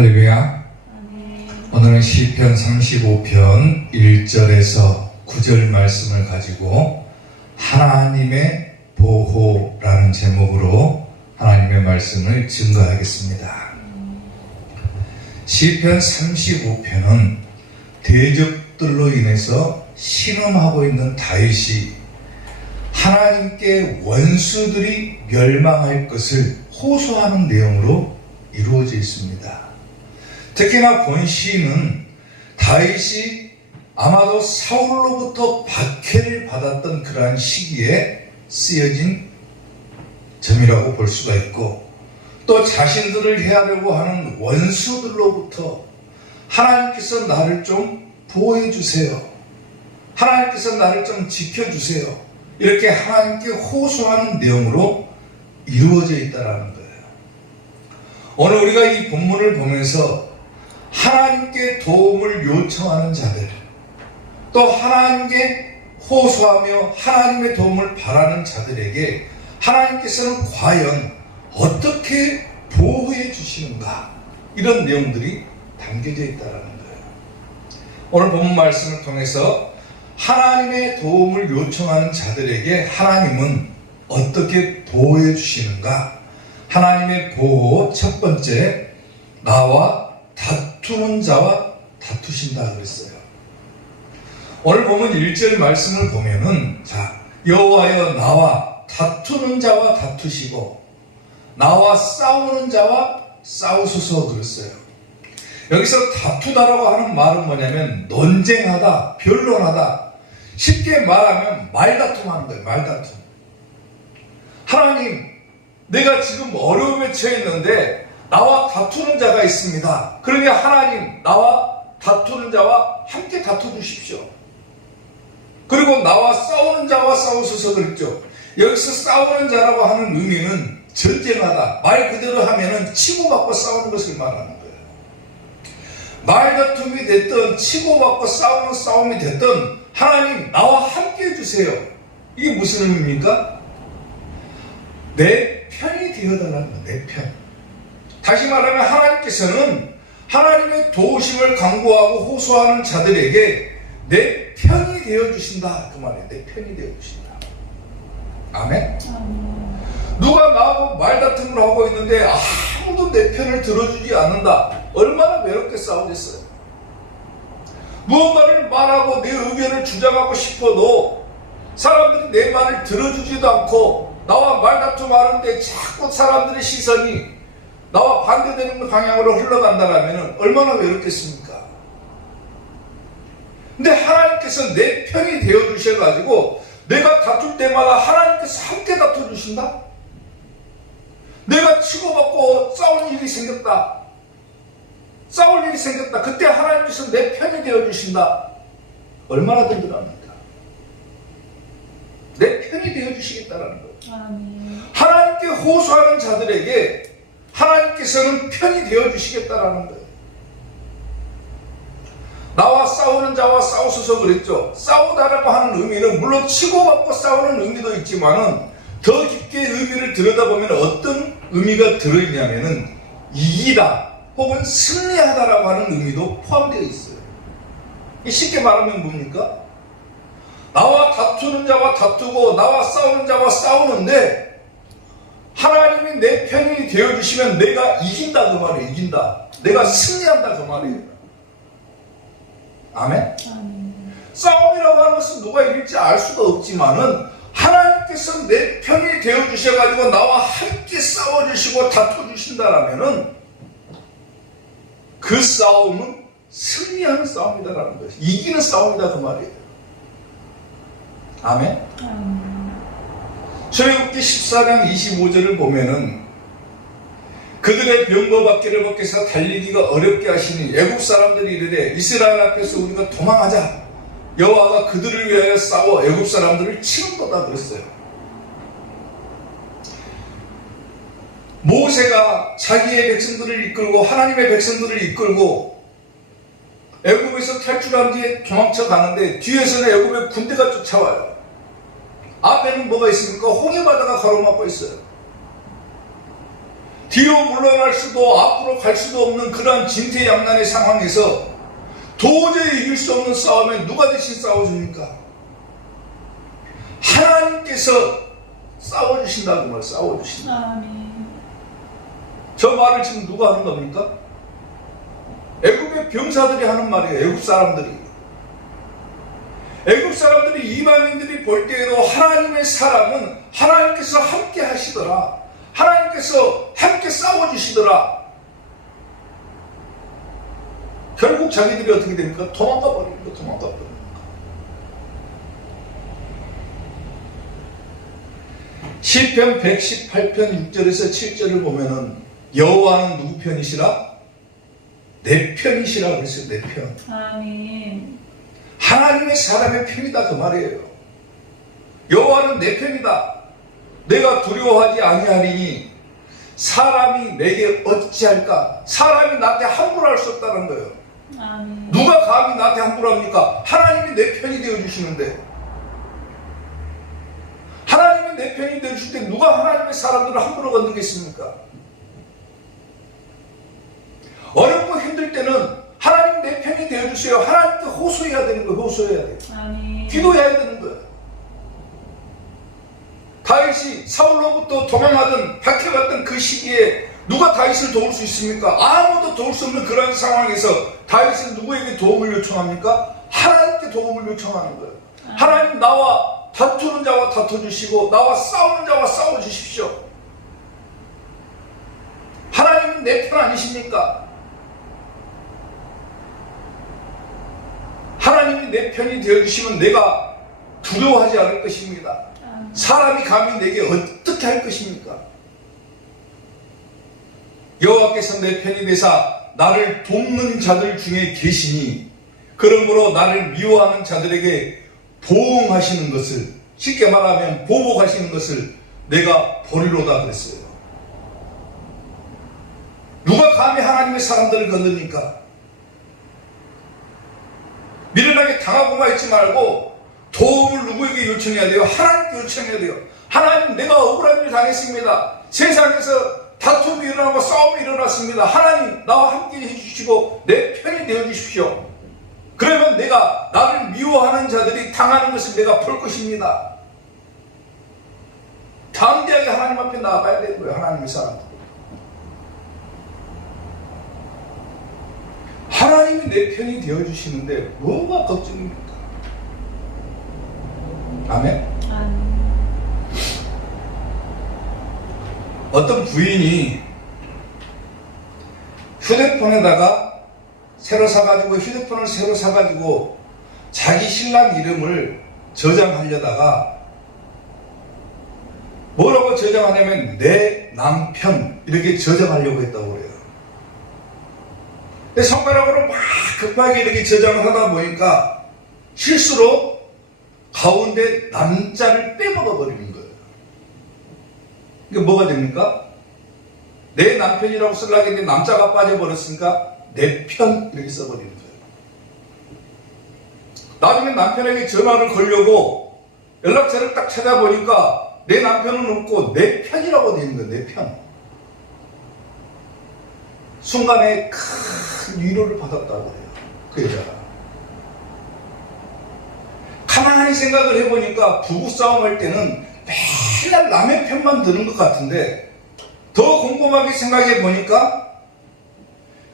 할렐루야. 오늘은 시편 35편 1절에서 9절 말씀을 가지고 하나님의 보호라는 제목으로 하나님의 말씀을 증거하겠습니다. 시편 35편은 대적들로 인해서 신음하고 있는 다윗이 하나님께 원수들이 멸망할 것을 호소하는 내용으로 이루어져 있습니다. 특히나 본 시는 다윗이 아마도 사울로부터 박해를 받았던 그러한 시기에 쓰여진 점이라고 볼 수가 있고, 또 자신들을 해하려고 하는 원수들로부터 하나님께서 나를 좀 보호해 주세요, 하나님께서 나를 좀 지켜주세요, 이렇게 하나님께 호소하는 내용으로 이루어져 있다는 거예요. 오늘 우리가 이 본문을 보면서 하나님께 도움을 요청하는 자들, 또 하나님께 호소하며 하나님의 도움을 바라는 자들에게 하나님께서는 과연 어떻게 보호해 주시는가, 이런 내용들이 담겨져 있다는 거예요. 오늘 본문 말씀을 통해서 하나님의 도움을 요청하는 자들에게 하나님은 어떻게 보호해 주시는가, 하나님의 보호 첫 번째, 나와 다투는 자와 다투신다 그랬어요. 오늘 보면 1절 말씀을 보면은, 여호와여 나와 다투는 자와 다투시고 나와 싸우는 자와 싸우소서 그랬어요. 여기서 다투다라고 하는 말은 뭐냐면 논쟁하다, 변론하다, 쉽게 말하면 말다툼하는 거예요. 말다툼. 하나님, 내가 지금 어려움에 처해 있는데 나와 다투는 자가 있습니다. 그러니 하나님, 나와 다투는 자와 함께 다투주십시오. 그리고 나와 싸우는 자와 싸우소서 그랬죠. 여기서 싸우는 자라고 하는 의미는 전쟁하다, 말 그대로 하면은 치고받고 싸우는 것을 말하는 거예요. 말다툼이 됐든 치고받고 싸우는 싸움이 됐든 하나님, 나와 함께 해주세요. 이게 무슨 의미입니까? 내 편이 되어달라는 거예요. 내 편. 다시 말하면 하나님께서는 하나님의 도우심을 간구하고 호소하는 자들에게 내 편이 되어주신다, 그 말이에요. 내 편이 되어주신다. 아멘? 누가 나하고 말다툼을 하고 있는데 아무도 내 편을 들어주지 않는다, 얼마나 외롭게 싸우겠어요. 무언가를 말하고 내 의견을 주장하고 싶어도 사람들이 내 말을 들어주지도 않고 나와 말다툼하는데 자꾸 사람들의 시선이 나와 반대되는 방향으로 흘러간다면 얼마나 외롭겠습니까? 근데 하나님께서 내 편이 되어주셔가지고 내가 다툴 때마다 하나님께서 함께 다퉈주신다? 내가 치고받고 싸울 일이 생겼다, 그때 하나님께서 내 편이 되어주신다. 얼마나 든든합니까? 내 편이 되어주시겠다는 거예요. 하나님께 호소하는 자들에게 하나님께서는 편이 되어주시겠다라는 거예요. 나와 싸우는 자와 싸우소서 그랬죠. 싸우다라고 하는 의미는 물론 치고받고 싸우는 의미도 있지만은 더 깊게 의미를 들여다보면 어떤 의미가 들어있냐면은 이기다 혹은 승리하다라고 하는 의미도 포함되어 있어요. 쉽게 말하면 뭡니까? 나와 다투는 자와 다투고 나와 싸우는 자와 싸우는데 하나님이 내 편이 되어주시면 내가 이긴다, 그 말이에요. 이긴다, 내가 승리한다, 그 말이에요. 아멘? 싸움이라고 하는 것은 누가 이길지 알 수가 없지만은 하나님께서 내 편이 되어주셔가지고 나와 함께 싸워주시고 다투주신다라면은 그 싸움은 승리하는 싸움이다라는 거예요. 이기는 싸움이다, 그 말이에요. 아멘? 출애굽기 14장 25절을 보면은 그들의 병거밖에를 벗겨서 달리기가 어렵게 하시니 애굽 사람들이 이르되 이스라엘 앞에서 우리가 도망하자, 여호와가 그들을 위하여 싸워 애굽 사람들을 치는도다 그랬어요. 모세가 자기의 백성들을 이끌고 하나님의 백성들을 이끌고 애굽에서 탈출한 뒤에 도망쳐 가는데 뒤에서는 애굽의 군대가 쫓아와요. 앞에는 뭐가 있습니까? 홍해 바다가 가로막고 있어요. 뒤로 물러날 수도 앞으로 갈 수도 없는 그러한 진퇴양난의 상황에서 도저히 이길 수 없는 싸움에 누가 대신 싸워줍니까? 하나님께서 싸워주신다고 말, 싸워주신다. 아멘. 저 말을 지금 누가 하는 겁니까? 애굽의 병사들이 하는 말이에요. 애굽 사람들이. 애굽 사람들이, 이방인들이 볼 때에도 하나님의 사람은 하나님께서 함께 하시더라. 하나님께서 함께 싸워주시더라. 결국 자기들이 어떻게 됩니까? 도망가 버리는 거, 도망가 버리는 거. 시편 118편 6절에서 7절을 보면은 여호와는 누구 편이시라? 내 편이시라 그랬어요. 내 편. 아멘. 하나님의 사람의 편이다 그 말이에요. 여호와는 내 편이다. 내가 두려워하지 아니하리니 사람이 내게 어찌할까? 사람이 나한테 함부로 할 수 없다는 거예요. 아멘. 누가 감히 나한테 함부로 합니까? 하나님이 내 편이 되어주시는데, 하나님이 내 편이 되어주실 때 누가 하나님의 사람들을 함부로 건드겠습니까? 어렵고 힘들 때는 하나님 내 편이 되어주세요. 하나님께 호소해야 되는 거예요. 호소해야 돼요. 아멘. 기도해야 되는 거예요. 다윗이 사울로부터 도망하던 박해받던 그 시기에 누가 다윗을 도울 수 있습니까? 아무도 도울 수 없는 그런 상황에서 다윗은 누구에게 도움을 요청합니까? 하나님께 도움을 요청하는 거예요. 하나님, 나와 다투는 자와 다투주시고 나와 싸우는 자와 싸워주십시오. 하나님은 내 편 아니십니까? 하나님이 내 편이 되어주시면 내가 두려워하지 않을 것입니다. 사람이 감히 내게 어떻게 할 것입니까? 여호와께서 내 편이 되사 나를 돕는 자들 중에 계시니 그러므로 나를 미워하는 자들에게 보응하시는 것을, 쉽게 말하면 보복하시는 것을 내가 보리로다 그랬어요. 누가 감히 하나님의 사람들을 건드니까? 미련하게 당하고만 있지 말고 도움을 누구에게 요청해야 돼요? 하나님께 요청해야 돼요. 하나님, 내가 억울한 일 당했습니다. 세상에서 다툼이 일어나고 싸움이 일어났습니다. 하나님, 나와 함께 해주시고 내 편이 되어주십시오. 그러면 내가 나를 미워하는 자들이 당하는 것을 내가 볼 것입니다. 담대하게 하나님 앞에 나아가야 되는 거예요. 하나님의 사람들. 하나님이 내 편이 되어주시는데 뭐가 걱정입니까? 아멘. 아멘. 어떤 부인이 휴대폰에다가 휴대폰을 새로 사가지고 자기 신랑 이름을 저장하려다가 뭐라고 저장하냐면 내 남편 이렇게 저장하려고 했다고 그래요. 근데 손가락으로 막 급하게 이렇게 저장을 하다 보니까 실수로 가운데 남자를 빼먹어 버리는 거예요. 그게 뭐가 됩니까? 내 남편이라고 쓰려고 했는데 남자가 빠져버렸으니까 내 편 이렇게 써버리는 거예요. 나중에 남편에게 전화를 걸려고 연락처를 딱 찾아보니까 내 남편은 없고 내 편이라고 되어 있는 거예요. 내 편. 순간에 큰 위로를 받았다고 해요. 그 여자가. 가만히 생각을 해보니까 부부싸움 할 때는 맨날 남의 편만 드는 것 같은데 더 곰곰하게 생각해 보니까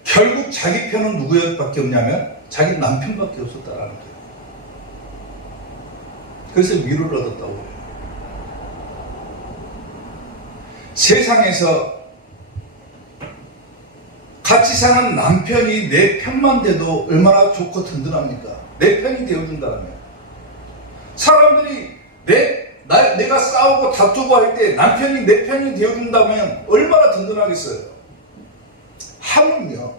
결국 자기 편은 누구밖에 없냐면 자기 남편밖에 없었다라는 거예요. 그래서 위로를 얻었다고 해요. 세상에서 같이 사는 남편이 내 편만 돼도 얼마나 좋고 든든합니까? 내 편이 되어준다면. 사람들이 내가 싸우고 다투고 할 때 남편이 내 편이 되어준다면 얼마나 든든하겠어요? 하물며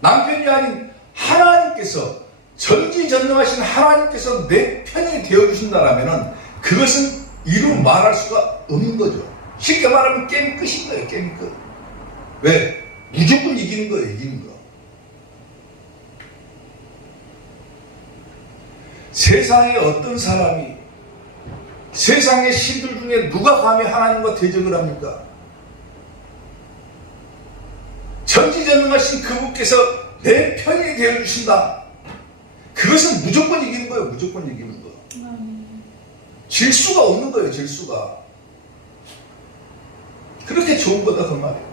남편이 아닌 하나님께서, 전지전능하신 하나님께서 내 편이 되어주신다면 그것은 이루 말할 수가 없는 거죠. 쉽게 말하면 게임 끝인 거예요. 게임 끝. 왜? 무조건 이기는 거예요. 이기는 거. 세상에 어떤 사람이, 세상의 신들 중에 누가 감히 하나님과 대적을 합니까? 전능하신 그분께서 내 편이 되어주신다. 그것은 무조건 이기는 거예요. 무조건 이기는 거. 아멘. 질 수가 없는 거예요. 질 수가. 그렇게 좋은 거다 그 말이에요.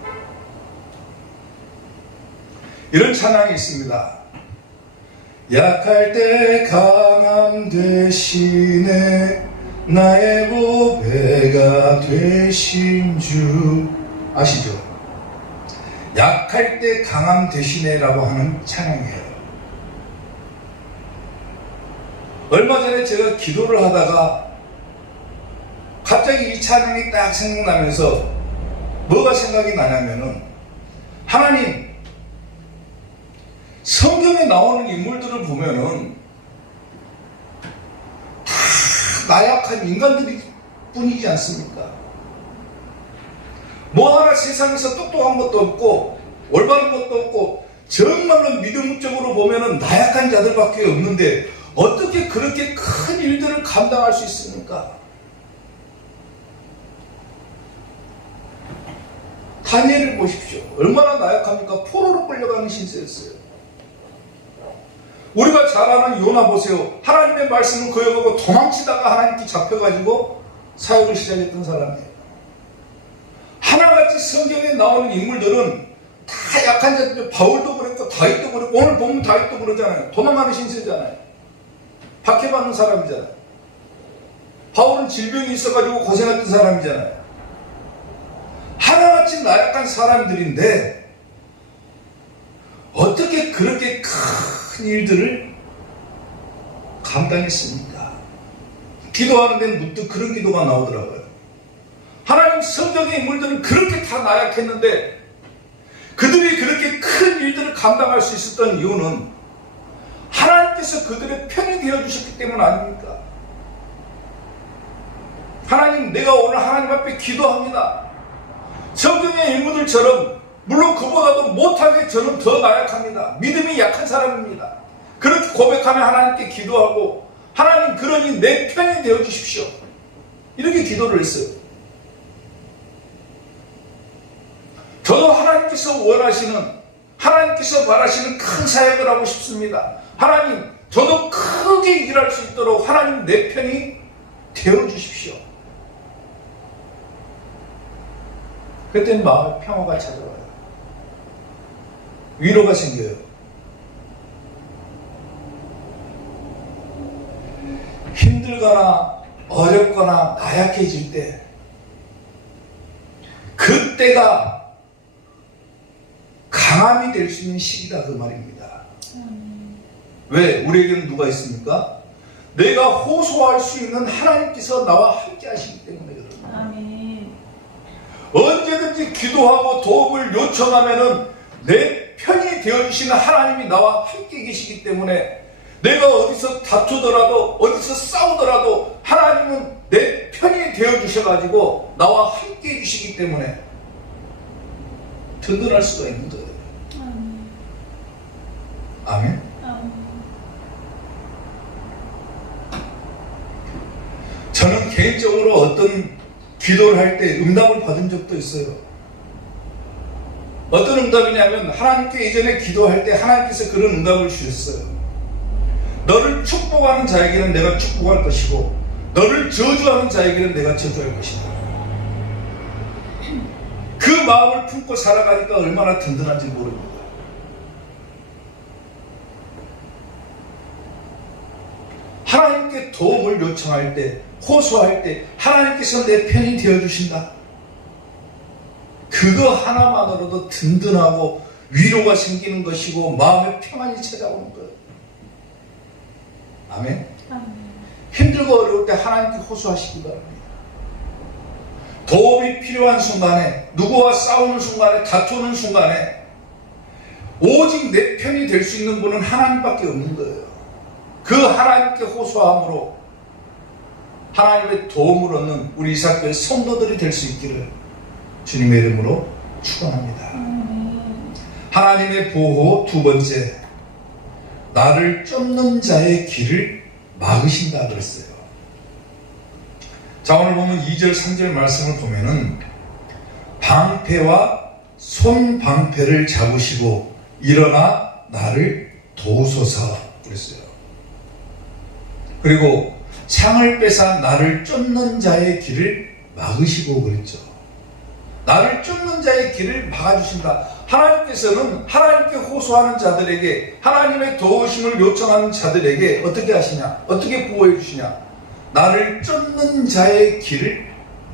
이런 찬양이 있습니다. 약할 때 강함 대신에 나의 보배가 되신 주. 아시죠? 약할 때 강함 대신에 라고 하는 찬양이에요. 얼마 전에 제가 기도를 하다가 갑자기 이 찬양이 딱 생각나면서 뭐가 생각이 나냐면은, 하나님, 성경에 나오는 인물들을 보면은 다 나약한 인간들이 뿐이지 않습니까? 뭐 하나 세상에서 똑똑한 것도 없고 올바른 것도 없고 정말로 믿음적으로 보면은 나약한 자들밖에 없는데 어떻게 그렇게 큰 일들을 감당할 수 있습니까? 다니엘을 보십시오. 얼마나 나약합니까? 포로로 끌려가는 신세였어요. 우리가 잘 아는 요나 보세요. 하나님의 말씀을 거역하고 도망치다가 하나님께 잡혀가지고 사역을 시작했던 사람이에요. 하나같이 성경에 나오는 인물들은 다 약한 자들. 바울도 그랬고 다윗도 그랬고, 오늘 보면 다윗도 그러잖아요. 도망가는 신세잖아요. 박해받는 사람이잖아요. 바울은 질병이 있어가지고 고생했던 사람이잖아요. 하나같이 나약한 사람들인데 어떻게 그렇게 큰 일들을 감당했습니까? 기도하는 데는 문득 그런 기도가 나오더라고요. 하나님, 성경의 인물들은 그렇게 다 나약했는데 그들이 그렇게 큰 일들을 감당할 수 있었던 이유는 하나님께서 그들의 편이 되어주셨기 때문 아닙니까? 하나님, 내가 오늘 하나님 앞에 기도합니다. 성경의 인물들처럼, 물론 그보다도 못하게 저는 더 나약합니다. 믿음이 약한 사람입니다. 그렇게 고백하며 하나님께 기도하고, 하나님, 그러니 내 편이 되어주십시오. 이렇게 기도를 했어요. 저도 하나님께서 원하시는, 하나님께서 바라시는 큰 사역을 하고 싶습니다. 하나님, 저도 크게 일할 수 있도록 하나님 내 편이 되어주십시오. 그때는 마음에 평화가 찾아와요. 위로가 생겨요. 힘들거나 어렵거나 나약해질 때, 그때가 강함이 될 수 있는 시기다 그 말입니다. 왜? 우리에게는 누가 있습니까? 내가 호소할 수 있는 하나님께서 나와 함께 하시기 때문에 그렇습니다. 아멘. 언제든지 기도하고 도움을 요청하면은 내 편이 되어주시는 하나님이 나와 함께 계시기 때문에, 내가 어디서 다투더라도 어디서 싸우더라도 하나님은 내 편이 되어주셔가지고 나와 함께 해주시기 때문에 든든할 수가 있는 거예요. 아멘. 아멘. 저는 개인적으로 어떤 기도를 할 때 응답을 받은 적도 있어요. 어떤 응답이냐면, 하나님께 예전에 기도할 때 하나님께서 그런 응답을 주셨어요. 너를 축복하는 자에게는 내가 축복할 것이고 너를 저주하는 자에게는 내가 저주할 것이다. 그 마음을 품고 살아가니까 얼마나 든든한지 모릅니다. 하나님께 도움을 요청할 때, 호소할 때 하나님께서 내 편이 되어주신다. 그거 하나만으로도 든든하고 위로가 생기는 것이고 마음의 평안이 찾아오는 거예요. 아멘. 아멘. 힘들고 어려울 때 하나님께 호소하시기 바랍니다. 도움이 필요한 순간에, 누구와 싸우는 순간에, 다투는 순간에 오직 내 편이 될 수 있는 분은 하나님밖에 없는 거예요. 그 하나님께 호소함으로 하나님의 도움을 얻는 우리 이삭교회 성도들이 될 수 있기를 주님의 이름으로 축원합니다. 하나님의 보호. 두 번째, 나를 쫓는 자의 길을 막으신다 그랬어요. 자, 오늘 보면 2절 3절 말씀을 보면은 방패와 손 방패를 잡으시고 일어나 나를 도우소서 그랬어요. 그리고 창을 빼사 나를 쫓는 자의 길을 막으시고 그랬죠. 나를 쫓는 자의 길을 막아주신다. 하나님께서는 하나님께 호소하는 자들에게, 하나님의 도우심을 요청하는 자들에게 어떻게 하시냐? 어떻게 보호해 주시냐? 나를 쫓는 자의 길을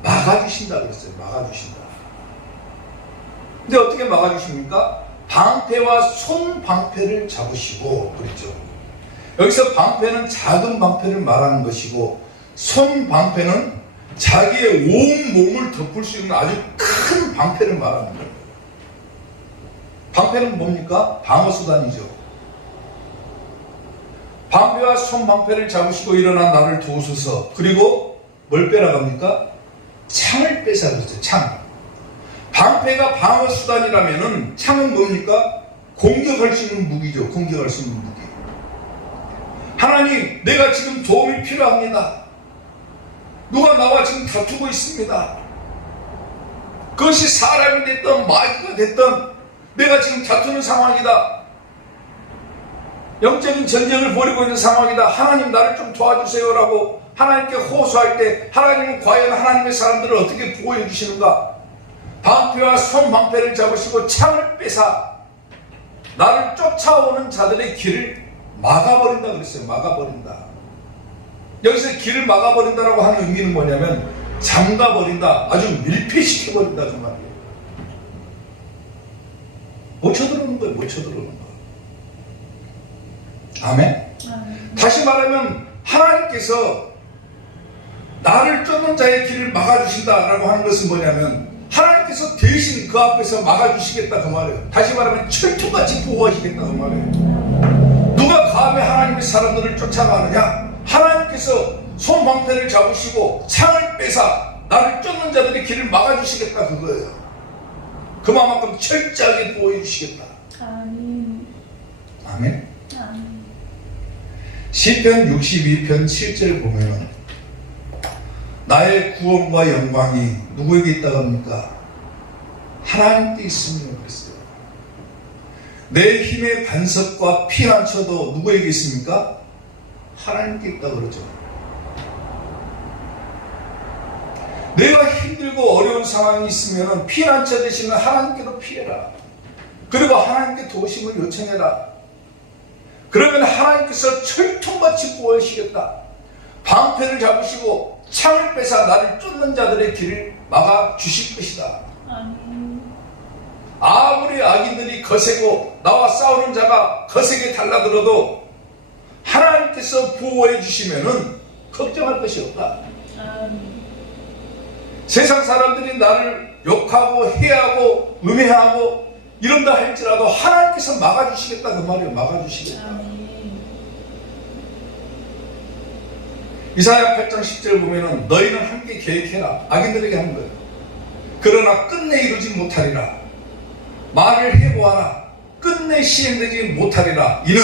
막아주신다 그랬어요. 막아주신다. 근데 어떻게 막아주십니까? 방패와 손 방패를 잡으시고 그랬죠. 여기서 방패는 작은 방패를 말하는 것이고, 손 방패는 자기의 온 몸을 덮을 수 있는 아주 큰 방패를 말하는 거예요. 방패는 뭡니까? 방어수단이죠. 방패와 손 방패를 잡으시고 일어나 나를 도우소서. 그리고 뭘 빼라고 합니까? 창을 빼사 그러죠. 창. 방패가 방어수단이라면은 창은 뭡니까? 공격할 수 있는 무기죠. 공격할 수 있는 무기. 하나님, 내가 지금 도움이 필요합니다. 누가 나와 지금 다투고 있습니다. 그것이 사람이 됐든 마귀가 됐든 내가 지금 다투는 상황이다. 영적인 전쟁을 벌이고 있는 상황이다. 하나님 나를 좀 도와주세요라고 하나님께 호소할 때 하나님은 과연 하나님의 사람들을 어떻게 보호해 주시는가? 방패와 손 방패를 잡으시고 창을 빼사 나를 쫓아오는 자들의 길을 막아버린다 그랬어요. 막아버린다. 여기서 길을 막아버린다라고 하는 의미는 뭐냐면 잠가버린다. 아주 밀폐시켜버린다 그 말이에요. 못 쳐들어오는 거예요. 못 쳐들어오는 거. 아멘? 다시 말하면 하나님께서 나를 쫓는 자의 길을 막아주신다라고 하는 것은 뭐냐면 하나님께서 대신 그 앞에서 막아주시겠다 그 말이에요. 다시 말하면 철통같이 보호하시겠다 그 말이에요. 누가 감히 하나님의 사람들을 쫓아가느냐? 하나님께서 손방패를 잡으시고 창을 빼사 나를 쫓는 자들의 길을 막아주시겠다 그거예요. 그만큼 철저하게 보호해 주시겠다. 아멘. 아멘. 아멘. 시편 62편 7절 보면은 나의 구원과 영광이 누구에게 있다고 합니까? 하나님께 있습니다 그랬어요. 내 힘의 반석과 피난처도 누구에게 있습니까? 하나님께 있다고 그러죠. 내가 힘들고 어려운 상황이 있으면 피난처 되시는 하나님께로 피해라. 그리고 하나님께 도우심을 요청해라. 그러면 하나님께서 철통같이 보호하시겠다. 방패를 잡으시고 창을 빼사 나를 쫓는 자들의 길을 막아주실 것이다. 아멘. 아무리 악인들이 거세고 나와 싸우는 자가 거세게 달라들어도 하나님께서 보호해 주시면은 걱정할 것이 없다. 아멘. 세상 사람들이 나를 욕하고 해하고 음해하고 이런다 할지라도 하나님께서 막아주시겠다 그 말이에요. 막아주시겠다. 아멘. 이사야 8장 10절 보면은 너희는 함께 계획해라. 악인들에게 하는 거예요. 그러나 끝내 이루지 못하리라. 말을 해보아라. 끝내 시행되지 못하리라. 이는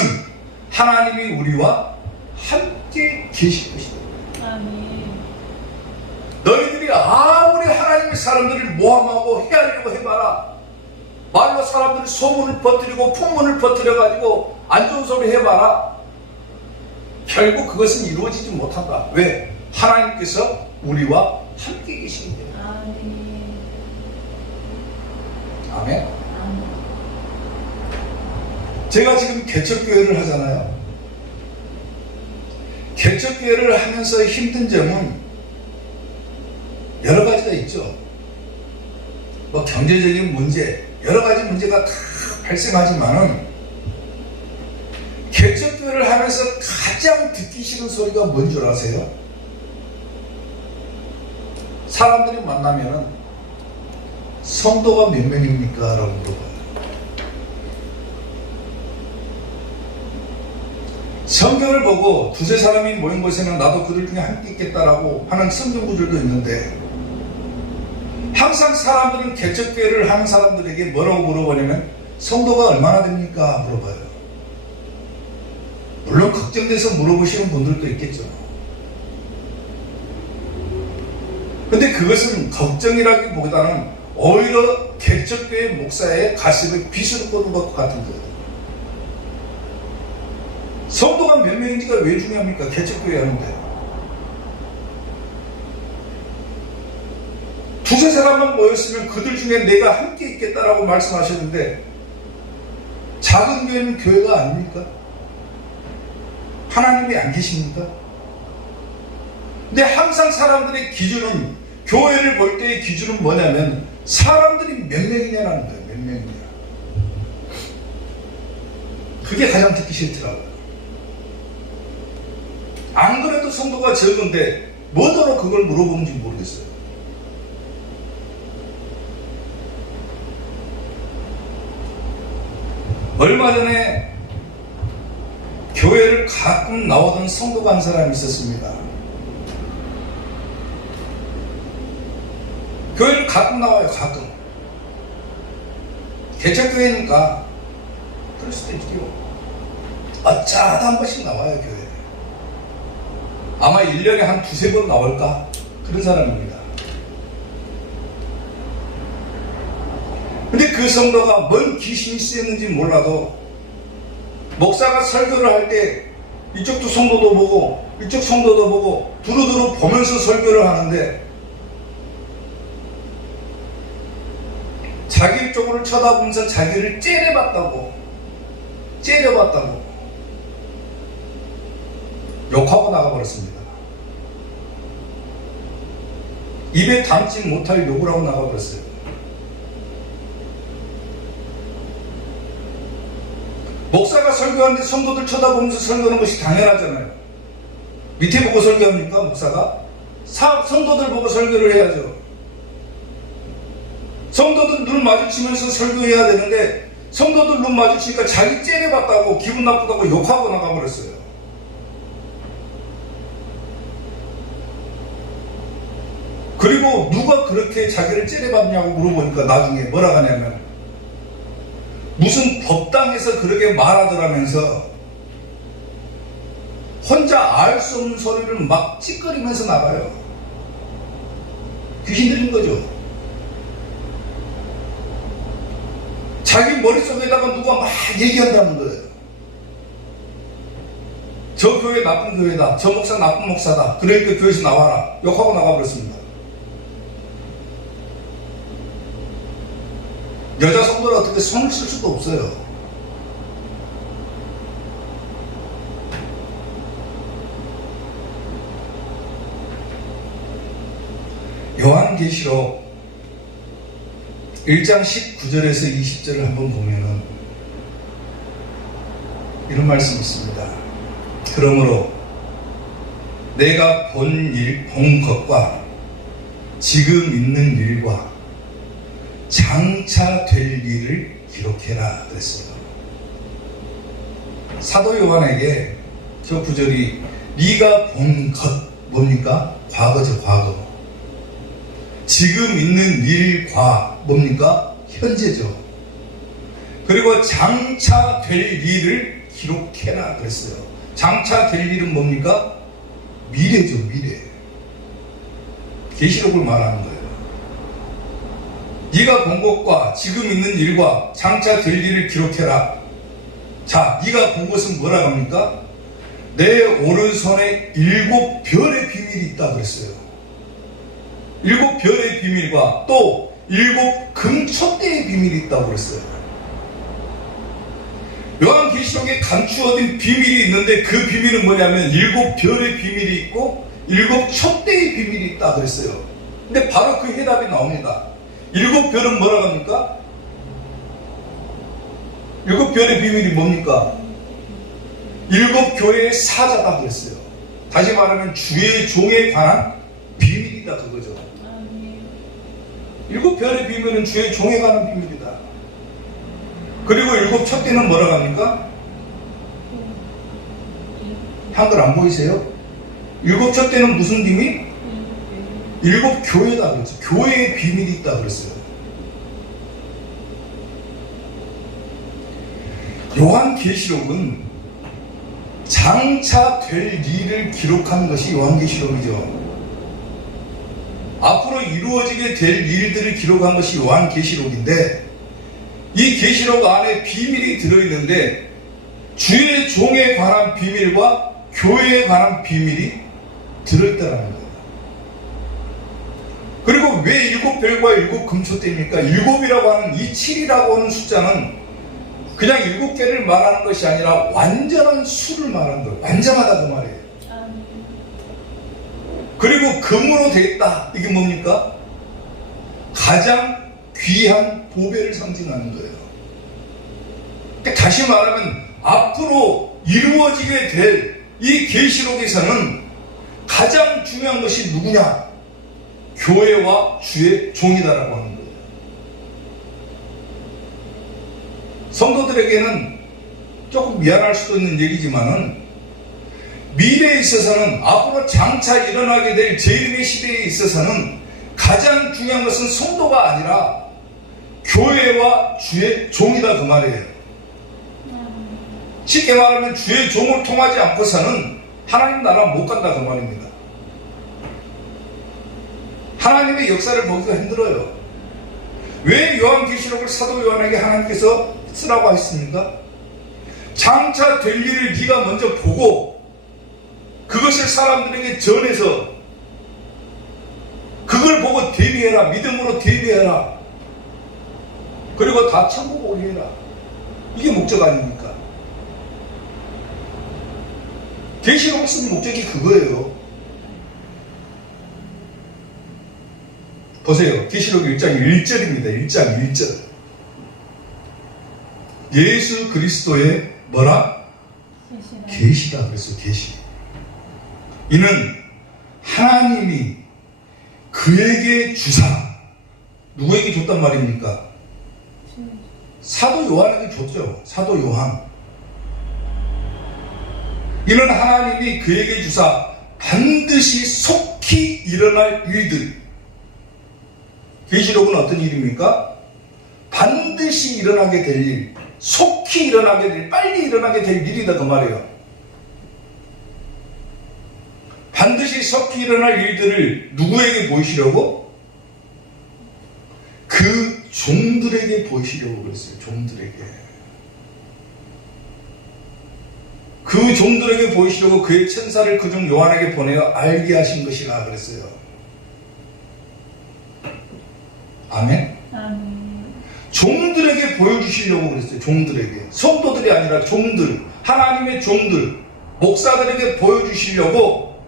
하나님이 우리와 함께 계실 것이다. 아멘. 너희들이 아무리 하나님의 사람들을 모함하고 헤아리려고 해봐라. 말로 사람들이 소문을 퍼뜨리고 풍문을 퍼뜨려가지고 안 좋은 소리 해봐라. 결국 그것은 이루어지지 못한다. 왜? 하나님께서 우리와 함께 계시기 때문에. 아멘. 아멘. 아멘. 제가 지금 개척교회를 하잖아요. 개척교회를 하면서 힘든 점은 여러 가지가 있죠. 뭐 경제적인 문제, 여러 가지 문제가 다 발생하지만은 개척교회를 하면서 가장 듣기 싫은 소리가 뭔 줄 아세요? 사람들이 만나면은 성도가 몇 명입니까? 라고 물어봐요. 성경을 보고 두세 사람이 모인 곳에는 나도 그들 중에 함께 있겠다라고 하는 성경 구절도 있는데 항상 사람들은 개척교회를 하는 사람들에게 뭐라고 물어보냐면 성도가 얼마나 됩니까? 물어봐요. 물론 걱정돼서 물어보시는 분들도 있겠죠. 근데 그것은 걱정이라기보다는 오히려 개척교회 목사의 가슴에 빗을 꽂은 것 같은 거예요. 성도가 몇 명인지가 왜 중요합니까? 개척교회 하는데. 두세 사람만 모였으면 그들 중에 내가 함께 있겠다라고 말씀하셨는데, 작은 교회는 교회가 아닙니까? 하나님이 안 계십니까? 근데 항상 사람들의 기준은, 교회를 볼 때의 기준은 뭐냐면 사람들이 몇 명이냐라는 거예요. 몇 명이냐. 그게 가장 듣기 싫더라고요. 안 그래도 성도가 적은데 뭐더러 그걸 물어보는지 모르겠어요. 얼마 전에 교회를 가끔 나오던 성도가 한 사람이 있었습니다. 교회를 가끔 나와요. 가끔. 개척교회니까 그럴 수도 있죠. 어쩌다 한 번씩 나와요. 교회에. 아마 1년에 한 두세 번 나올까? 그런 사람입니다. 근데 그 성도가 뭔 귀신이 쓰였는지 몰라도 목사가 설교를 할 때 이쪽도 성도도 보고 이쪽 성도도 보고 두루두루 보면서 설교를 하는데 자기 쪽으로 쳐다보면서 자기를 째려봤다고 욕하고 나가버렸습니다. 입에 담지 못할 욕을 하고 나가버렸어요. 목사가 설교하는데 성도들 쳐다보면서 설교하는 것이 당연하잖아요. 밑에 보고 설교합니까? 목사가? 성도들 보고 설교를 해야죠. 성도들 눈 마주치면서 설교해야 되는데 성도들 눈 마주치니까 자기 째려봤다고 기분 나쁘다고 욕하고 나가버렸어요. 그리고 누가 그렇게 자기를 째려봤냐고 물어보니까 나중에 뭐라 하냐면 무슨 법당에서 그렇게 말하더라면서 혼자 알 수 없는 소리를 막 찌꺼리면서 나가요. 귀신 들린 거죠. 자기 머릿속에다가 누가 막 얘기한다는 거예요. 저 교회 나쁜 교회다. 저 목사 나쁜 목사다. 그러니까 교회에서 나와라. 욕하고 나가버렸습니다. 여자 성도를 어떻게 손을 쓸 수도 없어요. 요한계시록 1장 19절에서 20절을 한번 보면은 이런 말씀이 있습니다. 그러므로 내가 본 것과 지금 있는 일과 장차 될 일을 기록해라 그랬어요. 사도 요한에게 저 구절이 네가 본 것 뭡니까? 과거죠. 과거. 지금 있는 일과 뭡니까? 현재죠. 그리고 장차 될 일을 기록해라 그랬어요. 장차 될 일은 뭡니까? 미래죠. 미래. 계시록을 말하는 거예요. 네가 본 것과 지금 있는 일과 장차 될 일을 기록해라. 자, 네가 본 것은 뭐라고 합니까? 내 오른손에 7별의 비밀이 있다 그랬어요. 7별의 비밀과 또 7 금촛대의 비밀이 있다고 그랬어요. 요한계시록에 감추어진 비밀이 있는데 그 비밀은 뭐냐면 7별의 비밀이 있고 7 촛대의 비밀이 있다 그랬어요. 근데 바로 그 해답이 나옵니다. 7별은 뭐라고 합니까? 7별의 비밀이 뭡니까? 7 교회의 사자다 그랬어요. 다시 말하면 주의 종에 관한 비밀이다 그거죠. 7별의 비밀은 주의 종에 관한 비밀이다. 그리고 7 촛대는 뭐라고 합니까? 한글 안 보이세요? 7 촛대는 무슨 비밀? 7 교회다 그랬죠. 교회의 비밀이 있다 그랬어요. 요한계시록은 장차 될 일을 기록한 것이 요한계시록이죠. 앞으로 이루어지게 될 일들을 기록한 것이 요한계시록인데, 이 계시록 안에 비밀이 들어있는데 주의 종에 관한 비밀과 교회에 관한 비밀이 들어있다는 거예요. 그리고 왜 일곱 별과 일곱 금초대입니까? 일곱이라고 하는 이 7이라고 하는 숫자는 그냥 일곱 개를 말하는 것이 아니라 완전한 수를 말하는 거예요. 완전하다 그 말이에요. 아멘. 그리고 금으로 되겠다. 이게 뭡니까? 가장 귀한 보배를 상징하는 거예요. 그러니까 다시 말하면 앞으로 이루어지게 될 이 계시록에서는 가장 중요한 것이 누구냐? 교회와 주의 종이다라고 하는 거예요. 성도들에게는 조금 미안할 수도 있는 얘기지만은 미래에 있어서는, 앞으로 장차 일어나게 될 제1의 시대에 있어서는 가장 중요한 것은 성도가 아니라 교회와 주의 종이다 그 말이에요. 쉽게 말하면 주의 종을 통하지 않고서는 하나님 나라 못 간다 그 말입니다. 하나님의 역사를 보기가 힘들어요. 왜 요한계시록을 사도 요한에게 하나님께서 쓰라고 하셨습니까? 장차 될 일을 네가 먼저 보고 그것을 사람들에게 전해서 그걸 보고 대비해라. 믿음으로 대비해라. 그리고 다 천국 오게 해라. 이게 목적 아닙니까? 계시록을 쓴 목적이 그거예요. 보세요. 계시록 1장 1절입니다. 1장 1절. 예수 그리스도의 뭐라? 계시다 그랬어요. 계시. 이는 하나님이 그에게 주사, 누구에게 줬단 말입니까? 사도 요한에게 줬죠. 사도 요한. 이는 하나님이 그에게 주사 반드시 속히 일어날 일들. 계시록은 어떤 일입니까? 반드시 일어나게 될 일, 속히 일어나게 될, 빨리 일어나게 될 일이다 그 말이에요. 반드시 속히 일어날 일들을 누구에게 보이시려고? 그 종들에게 보이시려고 그랬어요. 종들에게. 그 종들에게 보이시려고 그의 천사를 그중 요한에게 보내어 알게 하신 것이라 그랬어요. 아멘? 아멘. 종들에게 보여주시려고 그랬어요. 종들에게. 성도들이 아니라 종들, 하나님의 종들, 목사들에게 보여주시려고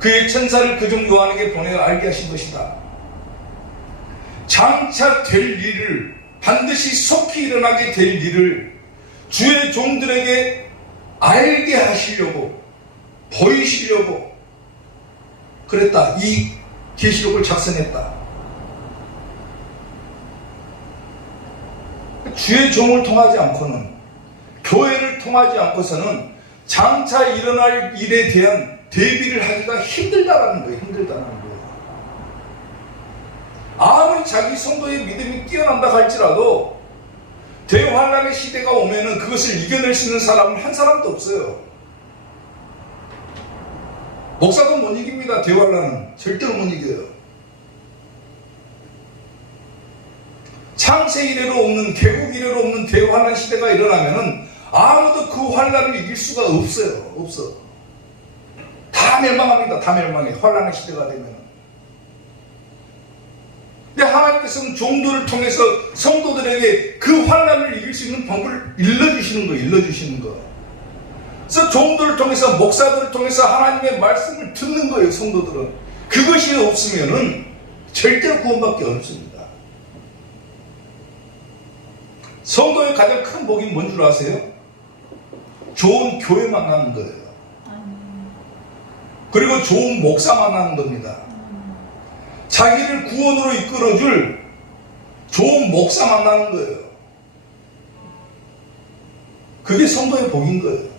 그의 천사를 그중 요한에게 보내어 알게 하신 것이다. 장차 될 일을, 반드시 속히 일어나게 될 일을 주의 종들에게 알게 하시려고, 보이시려고 그랬다. 이 계시록을 작성했다. 주의 종을 통하지 않고는, 교회를 통하지 않고서는 장차 일어날 일에 대한 대비를 하기가 힘들다라는 거예요. 힘들다라는 거예요. 아무리 자기 성도의 믿음이 뛰어난다 할지라도 대환란의 시대가 오면은 그것을 이겨낼 수 있는 사람은 한 사람도 없어요. 목사도 못 이깁니다. 대환란은 절대로 못 이겨요. 창세 이래로 없는, 개국 이래로 없는 대환란 시대가 일어나면은 아무도 그 환란을 이길 수가 없어요. 없어. 다 멸망합니다. 다 멸망해. 환란의 시대가 되면. 근데 하나님께서는 종들을 통해서 성도들에게 그 환란을 이길 수 있는 방법을 일러주시는 거예요. 일러주시는 거. 그래서 종들을 통해서, 목사들을 통해서 하나님의 말씀을 듣는 거예요. 성도들은. 그것이 없으면은 절대로 구원받기 어렵습니다. 성도의 가장 큰 복이 뭔 줄 아세요? 좋은 교회 만나는 거예요. 그리고 좋은 목사 만나는 겁니다. 자기를 구원으로 이끌어줄 좋은 목사 만나는 거예요. 그게 성도의 복인 거예요.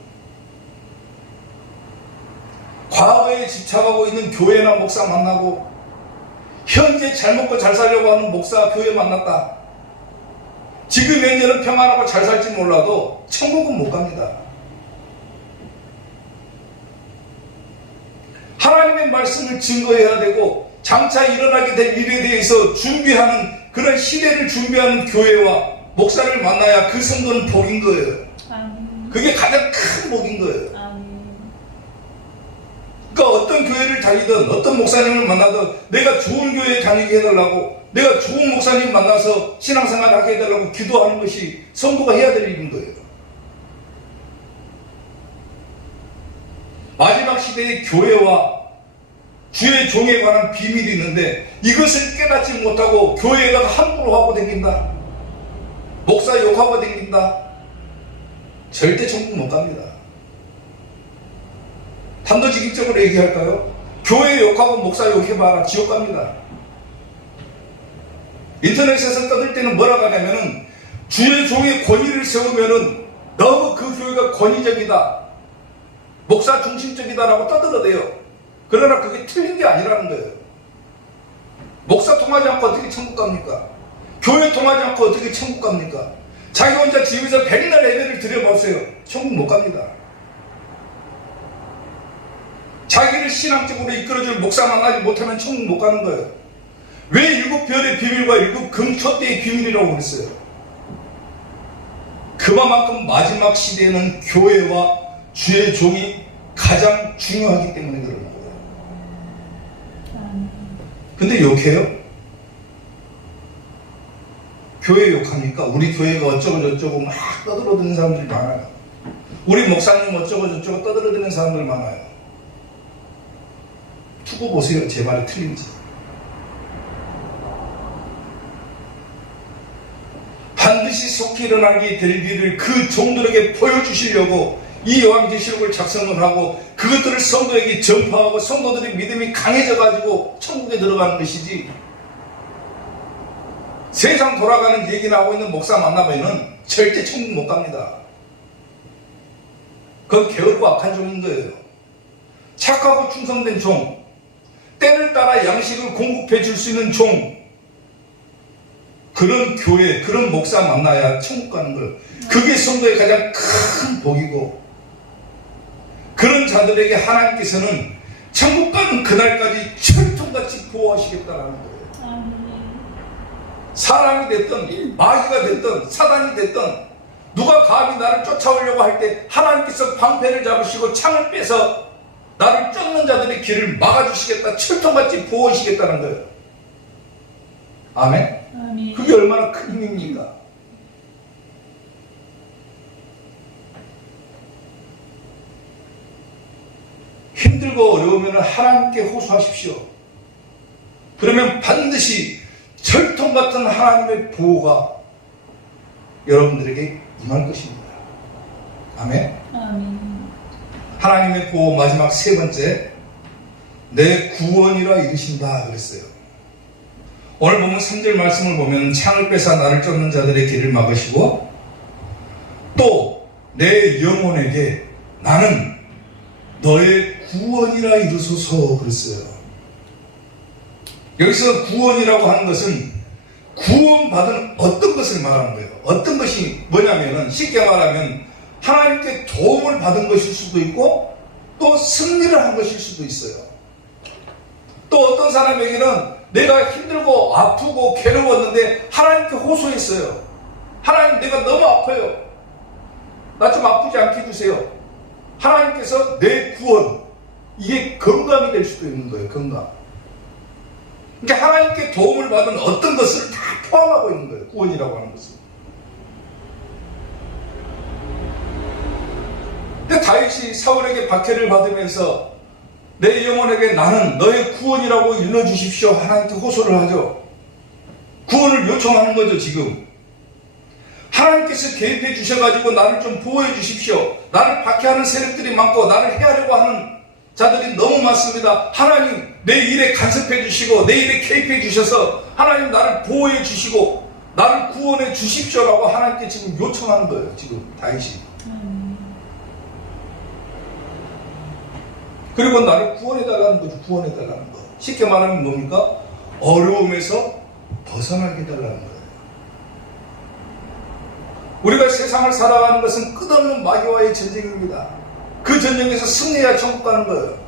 과거에 집착하고 있는 교회나 목사 만나고, 현재 잘 먹고 잘 살려고 하는 목사, 교회 만났다. 지금 현재는 평안하고 잘 살지 몰라도 천국은 못 갑니다. 하나님의 말씀을 증거해야 되고 장차 일어나게 될 일에 대해서 준비하는 그런 시대를 준비하는 교회와 목사를 만나야 그 성도는 복인 거예요. 아멘. 그게 가장 큰 복인 거예요. 아멘. 그러니까 어떤 교회를 다니든 어떤 목사님을 만나든 내가 좋은 교회에 다니게 해달라고, 내가 좋은 목사님 만나서 신앙생활 하게 해달라고 기도하는 것이 성도가 해야 될 일인 거예요. 마지막 시대의 교회와 주의 종에 관한 비밀이 있는데 이것을 깨닫지 못하고 교회에다가 함부로 하고 다닌다, 목사 욕하고 다닌다, 절대 천국 못 갑니다. 단도직입적으로 얘기할까요? 교회 욕하고 목사 욕해봐라, 지옥 갑니다. 인터넷에서 떠들 때는 뭐라고 하냐면은 주의 종의 권위를 세우면은 너무 그 교회가 권위적이다, 목사 중심적이다라고 떠들어대요. 그러나 그게 틀린 게 아니라는 거예요. 목사 통하지 않고 어떻게 천국 갑니까? 교회 통하지 않고 어떻게 천국 갑니까? 자기 혼자 집에서 백날 예배를 드려보세요. 천국 못 갑니다. 자기를 신앙적으로 이끌어줄 목사 만나지 못하면 천국 못 가는 거예요. 왜 일곱 별의 비밀과 일곱 금초대의 비밀이라고 그랬어요? 그만큼 마지막 시대에는 교회와 주의 종이 가장 중요하기 때문에 그러는 거예요. 근데 욕해요? 교회 욕하니까 우리 교회가 어쩌고저쩌고 막 떠들어대는 사람들이 많아요. 우리 목사님 어쩌고저쩌고 떠들어대는 사람들 많아요. 두고 보세요, 제 말이 틀린지. 반드시 속히 일어나게 될 일을 그 종들에게 보여주시려고 이 요한계시록을 작성을 하고 그것들을 성도에게 전파하고 성도들의 믿음이 강해져가지고 천국에 들어가는 것이지, 세상 돌아가는 얘기나 하고 있는 목사 만나보면 절대 천국 못 갑니다. 그건 게으르고 악한 종인 거예요. 착하고 충성된 종, 때를 따라 양식을 공급해 줄 수 있는 종, 그런 교회, 그런 목사 만나야 천국 가는 거예요. 그게 성도의 가장 큰 복이고, 그런 자들에게 하나님께서는 천국 가는 그날까지 철통같이 보호하시겠다는 거예요. 사람이 됐든 마귀가 됐든 사단이 됐든 누가 감히 나를 쫓아오려고 할 때 하나님께서 방패를 잡으시고 창을 빼서 나를 쫓는 자들의 길을 막아주시겠다, 철통같이 보호하시겠다는 거예요. 아멘? 아멘. 그게 얼마나 큰 힘입니까? 힘들고 어려우면 하나님께 호소하십시오. 그러면 반드시 철통 같은 하나님의 보호가 여러분들에게 임할 것입니다. 아멘. 아멘. 하나님의 보호 마지막 세 번째, 내 구원이라 이르신다 그랬어요. 오늘 보면 3절 말씀을 보면 창을 빼사 나를 쫓는 자들의 길을 막으시고 또 내 영혼에게 나는 너의 구원이라 이르소서 그랬어요. 여기서 구원이라고 하는 것은 구원받은 어떤 것을 말하는 거예요. 어떤 것이 뭐냐면은 쉽게 말하면 하나님께 도움을 받은 것일 수도 있고 또 승리를 한 것일 수도 있어요. 또 어떤 사람에게는 내가 힘들고 아프고 괴로웠는데 하나님께 호소했어요. 하나님, 내가 너무 아파요. 나 좀 아프지 않게 해주세요. 하나님께서 내 구원, 이게 건강이 될 수도 있는 거예요. 건강. 그러니까 하나님께 도움을 받은 어떤 것을 다 포함하고 있는 거예요. 구원이라고 하는 것은. 근데 다윗이 사울에게 박해를 받으면서 내 영혼에게 나는 너의 구원이라고 일러주십시오. 하나님께 호소를 하죠. 구원을 요청하는 거죠. 지금 하나님께서 개입해 주셔가지고 나를 좀 보호해 주십시오. 나를 박해하는 세력들이 많고 나를 해하려고 하는 자들이 너무 많습니다. 하나님, 내 일에 간섭해 주시고 내 일에 개입해 주셔서 하나님 나를 보호해 주시고 나를 구원해 주십시오라고 하나님께 지금 요청하는 거예요. 지금 다윗이. 그리고 나를 구원해달라는 거죠. 구원해달라는 거. 쉽게 말하면 뭡니까? 어려움에서 벗어나게 해달라는 거예요. 우리가 세상을 살아가는 것은 끝없는 마귀와의 전쟁입니다. 그 전쟁에서 승리해야 천국 가는 거예요.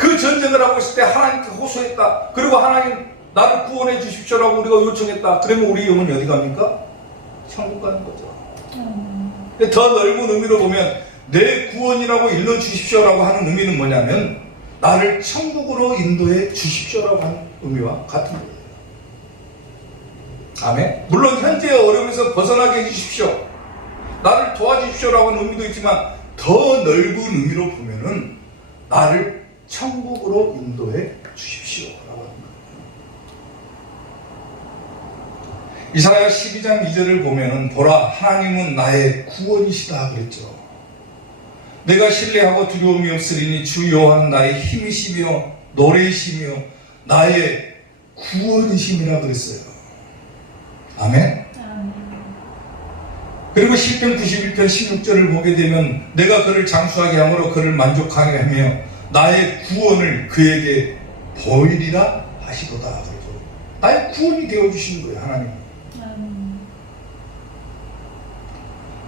그 전쟁을 하고 있을 때 하나님께 호소했다. 그리고 하나님 나를 구원해 주십시오라고 우리가 요청했다. 그러면 우리 영혼이 어디 갑니까? 천국 가는 거죠. 더 넓은 의미로 보면 내 구원이라고 일러 주십시오라고 하는 의미는 뭐냐면 나를 천국으로 인도해 주십시오라고 하는 의미와 같은 거예요. 아멘. 물론 현재의 어려움에서 벗어나게 해주십시오, 나를 도와주십시오라고 하는 의미도 있지만 더 넓은 의미로 보면은 나를 천국으로 인도해 주십시오라고 하는 거예요. 이사야 12장 2절을 보면은 보라 하나님은 나의 구원이시다 그랬죠. 내가 신뢰하고 두려움이 없으리니 주 여호와는 나의 힘이시며 노래이시며 나의 구원이심이라 그랬어요. 아멘. 그리고 시편 91편 16절을 보게 되면 내가 그를 장수하게 함으로 그를 만족하게 하며 나의 구원을 그에게 보이리라 하시도다 그러죠. 나의 구원이 되어주시는 거예요. 하나님.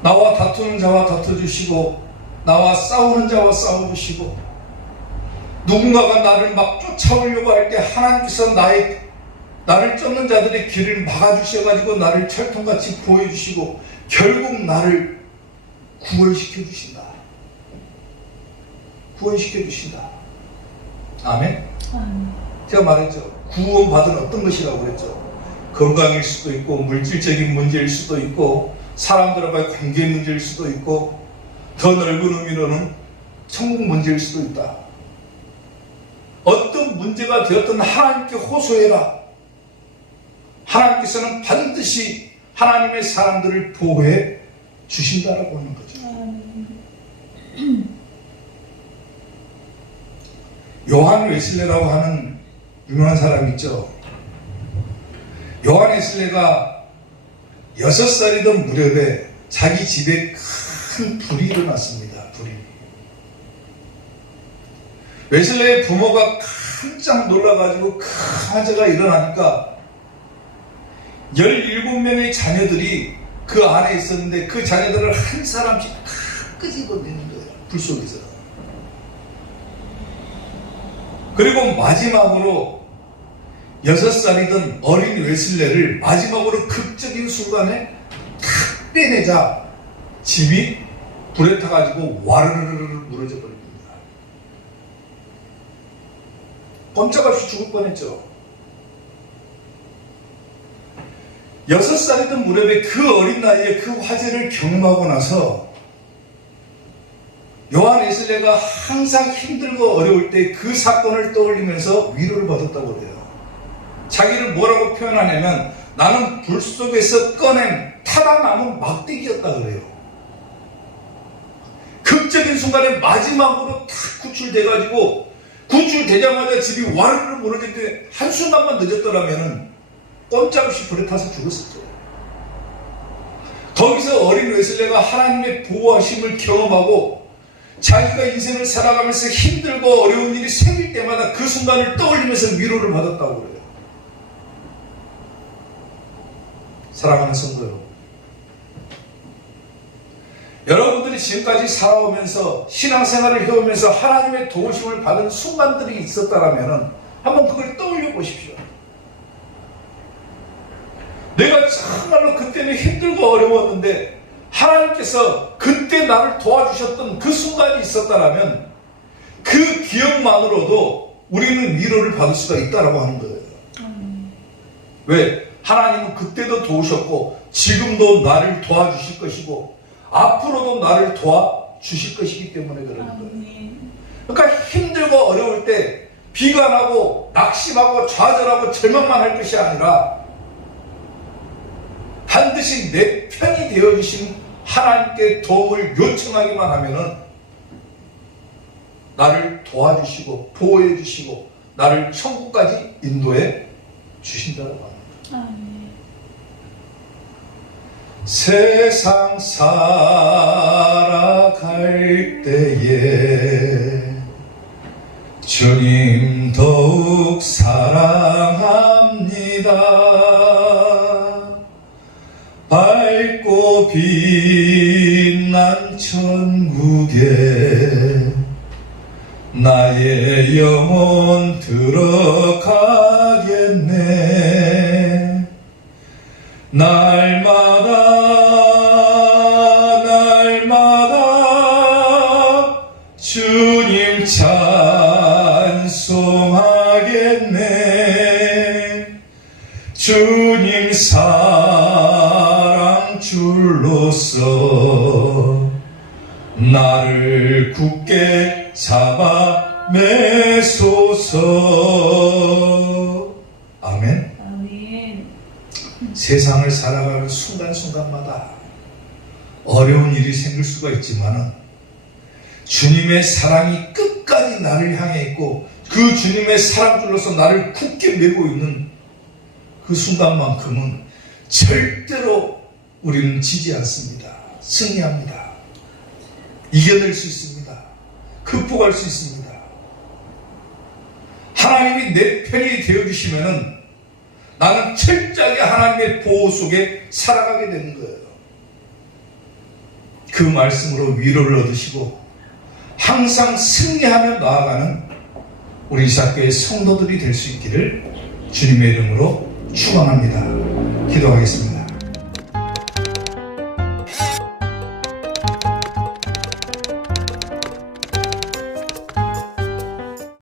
나와 다투는 자와 다투주시고 나와 싸우는 자와 싸워주시고 누군가가 나를 막 쫓아오려고 할 때 하나님께서 나를 쫓는 자들의 길을 막아주셔가지고 나를 철통같이 보여주시고 결국 나를 구원시켜 주신다. 구원시켜 주신다. 아멘. 제가 말했죠. 구원받은 어떤 것이라고 그랬죠. 건강일 수도 있고 물질적인 문제일 수도 있고 사람들과의 관계 문제일 수도 있고 더 넓은 의미로는 천국 문제일 수도 있다. 어떤 문제가 되었든 하나님께 호소해라. 하나님께서는 반드시 하나님의 사람들을 보호해 주신다라고 하는 거죠. 요한 웨슬레라고 하는 유명한 사람이 있죠. 요한 웨슬레가 6살이던 무렵에 자기 집에 큰 불이 일어났습니다. 불이. 웨슬레의 부모가 깜짝 놀라가지고 큰 화재가 일어나니까 17명의 자녀들이 그 안에 있었는데 그 자녀들을 한 사람씩 다 끄집어내는 거예요. 불 속에서. 그리고 마지막으로 6살이던 어린 웨슬레를 마지막으로 극적인 순간에 탁 빼내자 집이 불에 타가지고 와르르르 무너져 버립니다. 꼼짝없이 죽을 뻔했죠. 6살이던 무렵에 그 어린 나이에 그 화재를 경험하고 나서 요한 웨슬레가 항상 힘들고 어려울 때 그 사건을 떠올리면서 위로를 받았다고 그래요. 자기를 뭐라고 표현하냐면 나는 불 속에서 꺼낸 타다 남은 막대기였다 그래요. 극적인 순간에 마지막으로 탁 구출돼가지고 구출되자마자 집이 와르르 무너질 때 한순간만 늦었더라면 꼼짝없이 불에 타서 죽었었죠. 거기서 어린 웨슬레가 하나님의 보호하심을 경험하고 자기가 인생을 살아가면서 힘들고 어려운 일이 생길 때마다 그 순간을 떠올리면서 위로를 받았다고 그래요. 사랑하는 성도 여러분, 여러분들이 지금까지 살아오면서 신앙생활을 해오면서 하나님의 도우심을 받은 순간들이 있었다면 한번 그걸 떠올려 보십시오. 내가 정말로 그때는 힘들고 어려웠는데 하나님께서 그때 나를 도와주셨던 그 순간이 있었다면 그 기억만으로도 우리는 위로를 받을 수가 있다라고 하는 거예요. 왜? 하나님은 그때도 도우셨고 지금도 나를 도와주실 것이고 앞으로도 나를 도와주실 것이기 때문에 그러는 거예요. 그러니까 힘들고 어려울 때 비관하고 낙심하고 좌절하고 절망만 할 것이 아니라 반드시 내 편이 되어주신 하나님께 도움을 요청하기만 하면은 나를 도와주시고 보호해 주시고 나를 천국까지 인도해 주신다고 합니다. 세상 살아갈 때에 주님 더욱 사랑합니다. 밝고 빛난 천국에 나의 영혼 들어가겠네. 날마다 주님 찬송하겠네. 주님 사랑 줄로서 나를 굳게 잡아 매소서. 아멘. 아멘. 세상을 살아가는 순간순간마다 어려운 일이 생길 수가 있지만 주님의 사랑이 끝까지 나를 향해 있고 그 주님의 사랑줄로서 나를 굳게 메고 있는 그 순간만큼은 절대로 우리는 지지 않습니다. 승리합니다. 이겨낼 수 있습니다. 극복할 수 있습니다. 하나님이 내 편이 되어주시면은 나는 철저하게 하나님의 보호 속에 살아가게 되는 거예요. 그 말씀으로 위로를 얻으시고 항상 승리하며 나아가는 우리 이사교의 성도들이 될 수 있기를 주님의 이름으로 축원합니다. 기도하겠습니다.